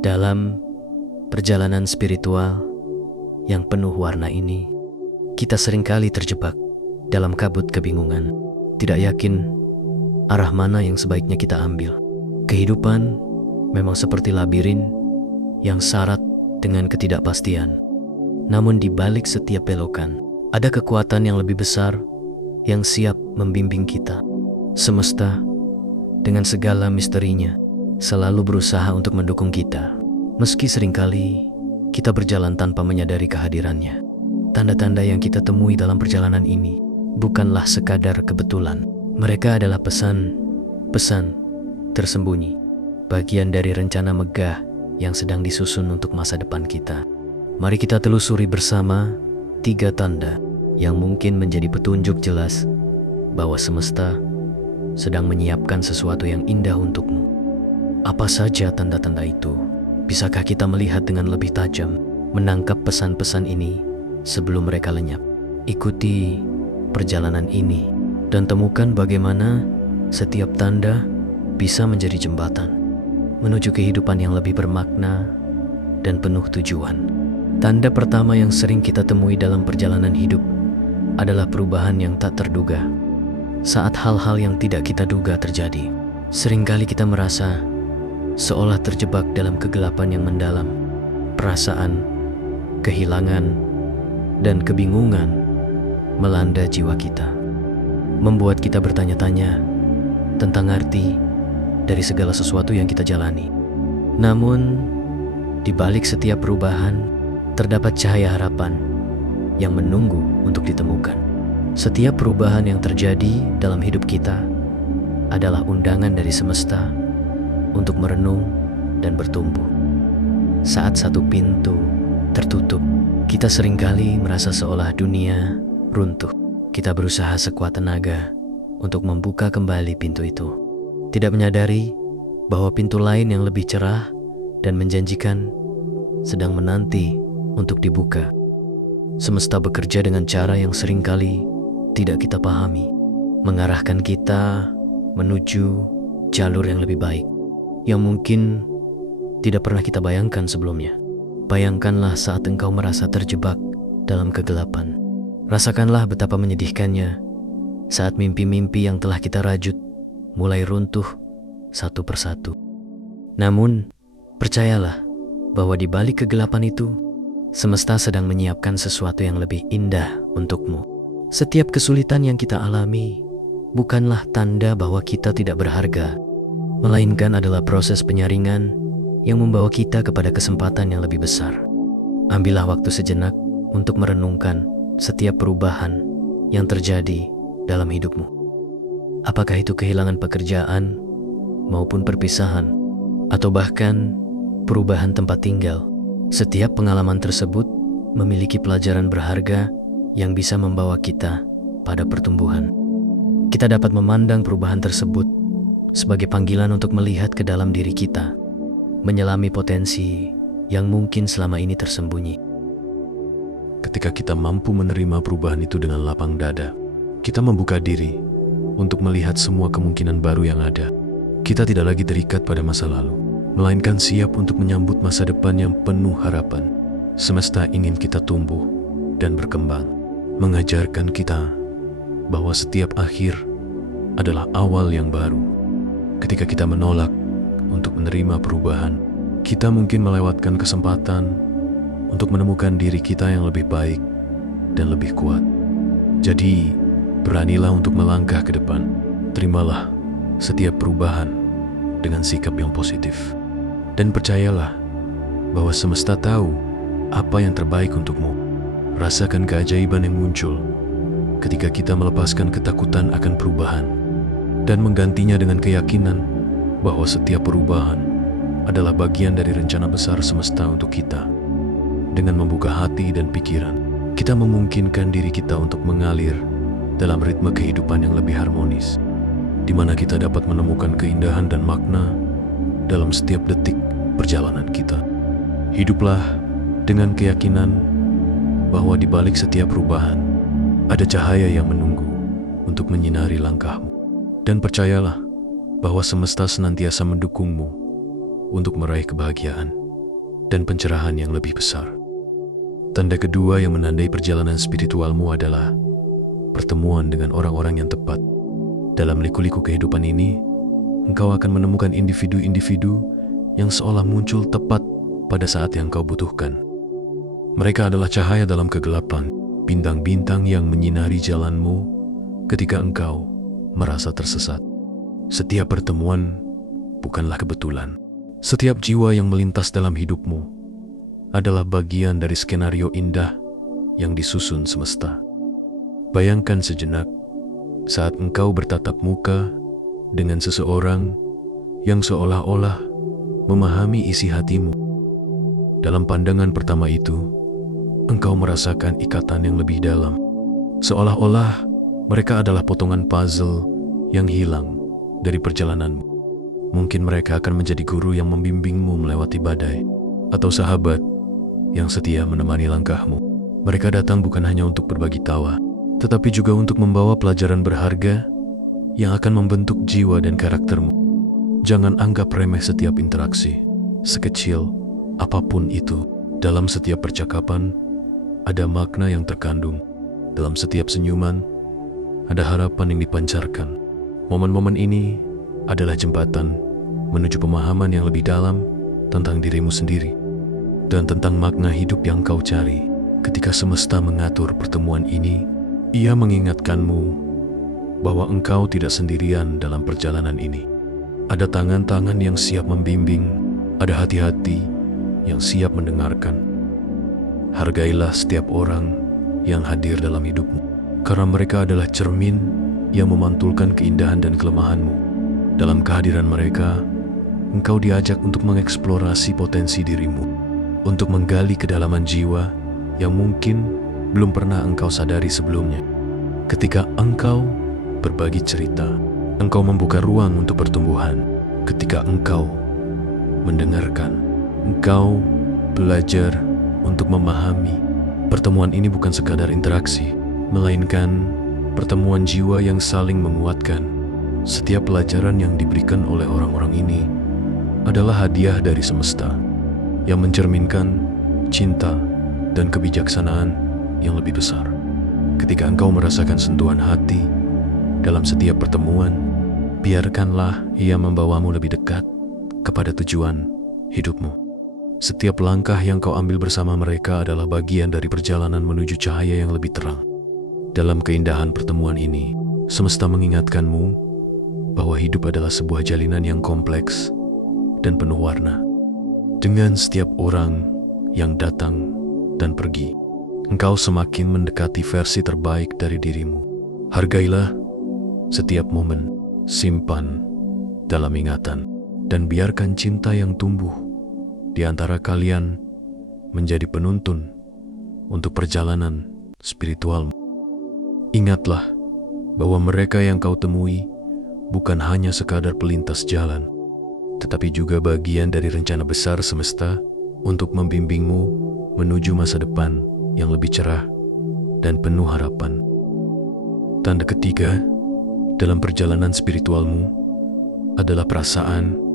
Dalam perjalanan spiritual yang penuh warna ini, kita seringkali terjebak dalam kabut kebingungan, tidak yakin arah mana yang sebaiknya kita ambil. Kehidupan memang seperti labirin yang syarat dengan ketidakpastian. Namun di balik setiap belokan, ada kekuatan yang lebih besar yang siap membimbing kita. Semesta dengan segala misterinya selalu berusaha untuk mendukung kita. Meski seringkali kita berjalan tanpa menyadari kehadirannya. Tanda-tanda yang kita temui dalam perjalanan ini bukanlah sekadar kebetulan. Mereka adalah pesan-pesan tersembunyi, bagian dari rencana megah yang sedang disusun untuk masa depan kita. Mari kita telusuri bersama 3 tanda yang mungkin menjadi petunjuk jelas bahwa semesta sedang menyiapkan sesuatu yang indah untukmu. Apa saja tanda-tanda itu? Bisakah kita melihat dengan lebih tajam, menangkap pesan-pesan ini sebelum mereka lenyap? Ikuti perjalanan ini dan temukan bagaimana setiap tanda bisa menjadi jembatan menuju kehidupan yang lebih bermakna dan penuh tujuan. Tanda pertama yang sering kita temui dalam perjalanan hidup adalah perubahan yang tak terduga. Saat hal-hal yang tidak kita duga terjadi, seringkali kita merasa seolah terjebak dalam kegelapan yang mendalam. Perasaan, kehilangan, dan kebingungan melanda jiwa kita, membuat kita bertanya-tanya tentang arti dari segala sesuatu yang kita jalani. Namun, di balik setiap perubahan, terdapat cahaya harapan yang menunggu untuk ditemukan. Setiap perubahan yang terjadi dalam hidup kita adalah undangan dari semesta untuk merenung dan bertumbuh. Saat satu pintu tertutup, kita seringkali merasa seolah dunia runtuh. Kita berusaha sekuat tenaga untuk membuka kembali pintu itu, tidak menyadari bahwa pintu lain yang lebih cerah dan menjanjikan sedang menanti untuk dibuka. Semesta bekerja dengan cara yang seringkali tidak kita pahami, mengarahkan kita menuju jalur yang lebih baik, yang mungkin tidak pernah kita bayangkan sebelumnya. Bayangkanlah saat engkau merasa terjebak dalam kegelapan. Rasakanlah betapa menyedihkannya saat mimpi-mimpi yang telah kita rajut mulai runtuh satu persatu. Namun, percayalah bahwa di balik kegelapan itu, semesta sedang menyiapkan sesuatu yang lebih indah untukmu. Setiap kesulitan yang kita alami bukanlah tanda bahwa kita tidak berharga, melainkan adalah proses penyaringan yang membawa kita kepada kesempatan yang lebih besar. Ambillah waktu sejenak untuk merenungkan setiap perubahan yang terjadi dalam hidupmu. Apakah itu kehilangan pekerjaan maupun perpisahan, atau bahkan perubahan tempat tinggal? Setiap pengalaman tersebut memiliki pelajaran berharga yang bisa membawa kita pada pertumbuhan. Kita dapat memandang perubahan tersebut sebagai panggilan untuk melihat ke dalam diri kita, menyelami potensi yang mungkin selama ini tersembunyi. Ketika kita mampu menerima perubahan itu dengan lapang dada, kita membuka diri untuk melihat semua kemungkinan baru yang ada. Kita tidak lagi terikat pada masa lalu, melainkan siap untuk menyambut masa depan yang penuh harapan. Semesta ingin kita tumbuh dan berkembang, mengajarkan kita bahwa setiap akhir adalah awal yang baru. Ketika kita menolak untuk menerima perubahan, kita mungkin melewatkan kesempatan untuk menemukan diri kita yang lebih baik dan lebih kuat. Jadi, beranilah untuk melangkah ke depan. Terimalah setiap perubahan dengan sikap yang positif. Dan percayalah bahwa semesta tahu apa yang terbaik untukmu. Rasakan keajaiban yang muncul ketika kita melepaskan ketakutan akan perubahan dan menggantinya dengan keyakinan bahwa setiap perubahan adalah bagian dari rencana besar semesta untuk kita. Dengan membuka hati dan pikiran, kita memungkinkan diri kita untuk mengalir dalam ritme kehidupan yang lebih harmonis, di mana kita dapat menemukan keindahan dan makna dalam setiap detik perjalanan kita. Hiduplah dengan keyakinan bahwa di balik setiap perubahan ada cahaya yang menunggu untuk menyinari langkahmu. Dan percayalah bahwa semesta senantiasa mendukungmu untuk meraih kebahagiaan. dan pencerahan yang lebih besar. Tanda kedua yang menandai perjalanan spiritualmu adalah pertemuan dengan orang-orang yang tepat. Dalam liku-liku kehidupan ini, engkau akan menemukan individu-individu yang seolah muncul tepat pada saat yang kau butuhkan. Mereka adalah cahaya dalam kegelapan, bintang-bintang yang menyinari jalanmu ketika engkau merasa tersesat. Setiap pertemuan bukanlah kebetulan. Setiap jiwa yang melintas dalam hidupmu adalah bagian dari skenario indah yang disusun semesta. Bayangkan sejenak saat engkau bertatap muka dengan seseorang yang seolah-olah memahami isi hatimu. Dalam pandangan pertama itu, engkau merasakan ikatan yang lebih dalam. Seolah-olah mereka adalah potongan puzzle yang hilang dari perjalananmu. Mungkin mereka akan menjadi guru yang membimbingmu melewati badai, atau sahabat yang setia menemani langkahmu. Mereka datang bukan hanya untuk berbagi tawa, tetapi juga untuk membawa pelajaran berharga yang akan membentuk jiwa dan karaktermu. Jangan anggap remeh setiap interaksi, sekecil apapun itu. Dalam setiap percakapan, ada makna yang terkandung. Dalam setiap senyuman, ada harapan yang dipancarkan. Momen-momen ini adalah jembatan menuju pemahaman yang lebih dalam tentang dirimu sendiri dan tentang makna hidup yang kau cari. Ketika semesta mengatur pertemuan ini, ia mengingatkanmu bahwa engkau tidak sendirian dalam perjalanan ini. Ada tangan-tangan yang siap membimbing, ada hati-hati yang siap mendengarkan. Hargailah setiap orang yang hadir dalam hidupmu, karena mereka adalah cermin yang memantulkan keindahan dan kelemahanmu. Dalam kehadiran mereka, engkau diajak untuk mengeksplorasi potensi dirimu, untuk menggali kedalaman jiwa yang mungkin belum pernah engkau sadari sebelumnya. Ketika engkau berbagi cerita, engkau membuka ruang untuk pertumbuhan. Ketika engkau mendengarkan, engkau belajar untuk memahami. Pertemuan ini bukan sekadar interaksi, melainkan pertemuan jiwa yang saling menguatkan. Setiap pelajaran yang diberikan oleh orang-orang ini adalah hadiah dari semesta yang mencerminkan cinta dan kebijaksanaan yang lebih besar. Ketika engkau merasakan sentuhan hati dalam setiap pertemuan, biarkanlah ia membawamu lebih dekat kepada tujuan hidupmu. Setiap langkah yang kau ambil bersama mereka adalah bagian dari perjalanan menuju cahaya yang lebih terang. Dalam keindahan pertemuan ini, semesta mengingatkanmu bahwa hidup adalah sebuah jalinan yang kompleks dan penuh warna. Dengan setiap orang yang datang dan pergi, engkau semakin mendekati versi terbaik dari dirimu. Hargailah setiap momen, simpan dalam ingatan, dan biarkan cinta yang tumbuh di antara kalian menjadi penuntun untuk perjalanan spiritualmu. Ingatlah bahwa mereka yang kau temui bukan hanya sekadar pelintas jalan, tetapi juga bagian dari rencana besar semesta untuk membimbingmu menuju masa depan yang lebih cerah dan penuh harapan. Tanda ketiga dalam perjalanan spiritualmu adalah perasaan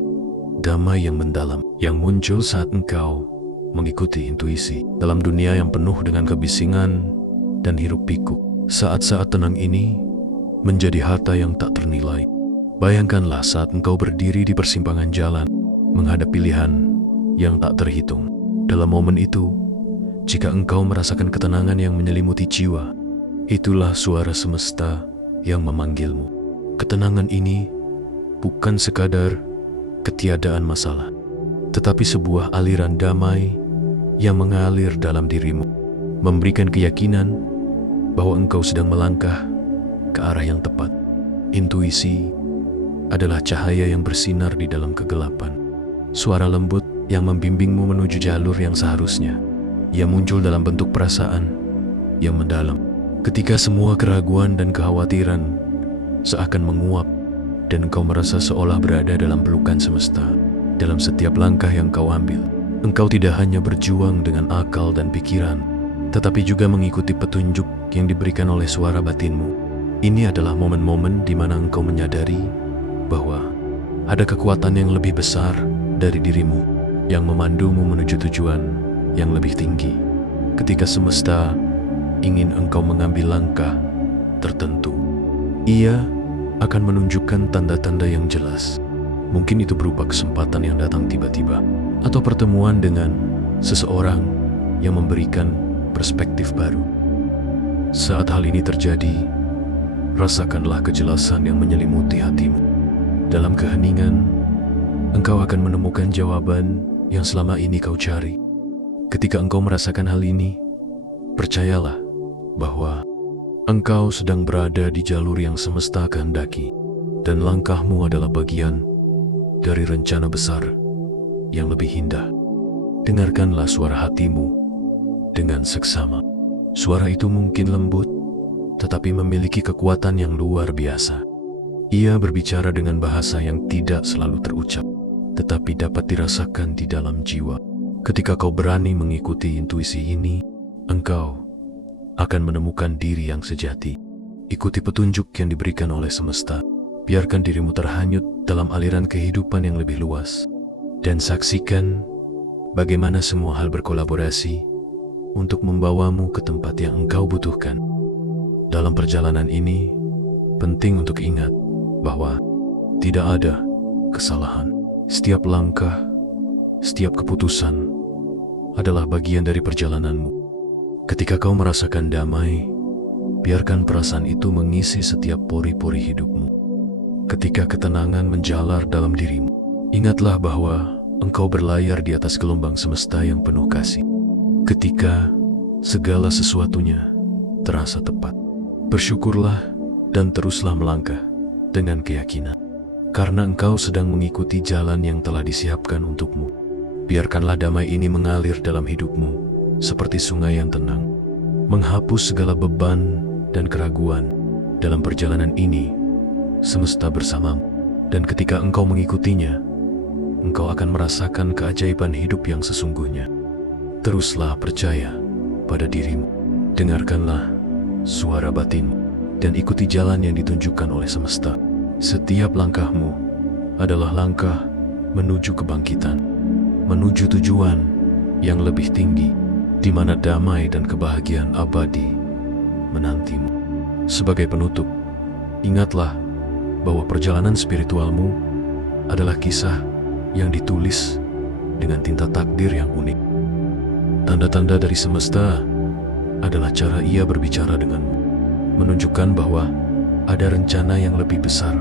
damai yang mendalam yang muncul saat engkau mengikuti intuisi. Dalam dunia yang penuh dengan kebisingan dan hiruk-pikuk, saat-saat tenang ini menjadi harta yang tak ternilai. Bayangkanlah saat engkau berdiri di persimpangan jalan, menghadap pilihan yang tak terhitung. Dalam momen itu, jika engkau merasakan ketenangan yang menyelimuti jiwa, itulah suara semesta yang memanggilmu. Ketenangan ini bukan sekadar ketiadaan masalah, tetapi sebuah aliran damai yang mengalir dalam dirimu, memberikan keyakinan bahwa engkau sedang melangkah ke arah yang tepat. Intuisi adalah cahaya yang bersinar di dalam kegelapan, suara lembut yang membimbingmu menuju jalur yang seharusnya. Ia muncul dalam bentuk perasaan yang mendalam. Ketika semua keraguan dan kekhawatiran seakan menguap dan engkau merasa seolah berada dalam pelukan semesta. Dalam setiap langkah yang kau ambil, engkau tidak hanya berjuang dengan akal dan pikiran, tetapi juga mengikuti petunjuk yang diberikan oleh suara batinmu. Ini adalah momen-momen di mana engkau menyadari bahwa ada kekuatan yang lebih besar dari dirimu, yang memandumu menuju tujuan yang lebih tinggi. Ketika semesta ingin engkau mengambil langkah tertentu, ia akan menunjukkan tanda-tanda yang jelas. Mungkin itu berupa kesempatan yang datang tiba-tiba, atau pertemuan dengan seseorang yang memberikan perspektif baru. Saat hal ini terjadi, rasakanlah kejelasan yang menyelimuti hatimu. Dalam keheningan, engkau akan menemukan jawaban yang selama ini kau cari. Ketika engkau merasakan hal ini, percayalah bahwa engkau sedang berada di jalur yang semesta kehendaki, dan langkahmu adalah bagian dari rencana besar yang lebih indah. Dengarkanlah suara hatimu dengan seksama. Suara itu mungkin lembut, tetapi memiliki kekuatan yang luar biasa. Ia berbicara dengan bahasa yang tidak selalu terucap, tetapi dapat dirasakan di dalam jiwa. Ketika kau berani mengikuti intuisi ini, engkau akan menemukan diri yang sejati. Ikuti petunjuk yang diberikan oleh semesta. Biarkan dirimu terhanyut dalam aliran kehidupan yang lebih luas, dan saksikan bagaimana semua hal berkolaborasi untuk membawamu ke tempat yang engkau butuhkan. Dalam perjalanan ini, penting untuk ingat bahwa tidak ada kesalahan. Setiap langkah, setiap keputusan adalah bagian dari perjalananmu. Ketika kau merasakan damai, biarkan perasaan itu mengisi setiap pori-pori hidupmu. Ketika ketenangan menjalar dalam dirimu, ingatlah bahwa engkau berlayar di atas gelombang semesta yang penuh kasih. Ketika segala sesuatunya terasa tepat, bersyukurlah dan teruslah melangkah dengan keyakinan, karena engkau sedang mengikuti jalan yang telah disiapkan untukmu. Biarkanlah damai ini mengalir dalam hidupmu seperti sungai yang tenang, menghapus segala beban dan keraguan. Dalam perjalanan ini, semesta bersamamu, dan ketika engkau mengikutinya, engkau akan merasakan keajaiban hidup yang sesungguhnya. Teruslah percaya pada dirimu, dengarkanlah suara batinmu, dan ikuti jalan yang ditunjukkan oleh semesta. Setiap langkahmu adalah langkah menuju kebangkitan, menuju tujuan yang lebih tinggi, di mana damai dan kebahagiaan abadi menantimu. Sebagai penutup, ingatlah bahwa perjalanan spiritualmu adalah kisah yang ditulis dengan tinta takdir yang unik. Tanda-tanda dari semesta adalah cara ia berbicara denganmu, menunjukkan bahwa ada rencana yang lebih besar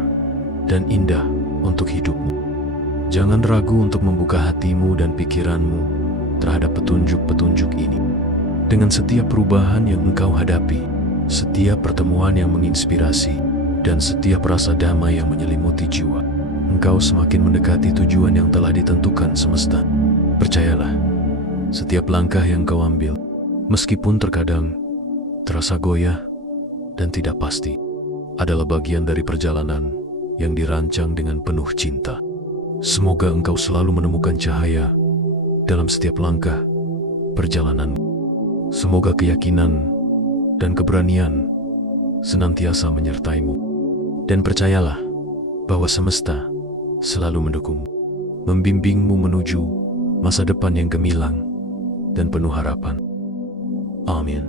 dan indah untuk hidupmu. Jangan ragu untuk membuka hatimu dan pikiranmu terhadap petunjuk-petunjuk ini. Dengan setiap perubahan yang engkau hadapi, setiap pertemuan yang menginspirasi, dan setiap rasa damai yang menyelimuti jiwa, engkau semakin mendekati tujuan yang telah ditentukan semesta. Percayalah, setiap langkah yang kau ambil, meskipun terkadang terasa goyah dan tidak pasti, adalah bagian dari perjalanan yang dirancang dengan penuh cinta. Semoga engkau selalu menemukan cahaya dalam setiap langkah perjalananmu. Semoga keyakinan dan keberanian senantiasa menyertaimu. Dan percayalah bahwa semesta selalu mendukungmu, membimbingmu menuju masa depan yang gemilang dan penuh harapan. Amin.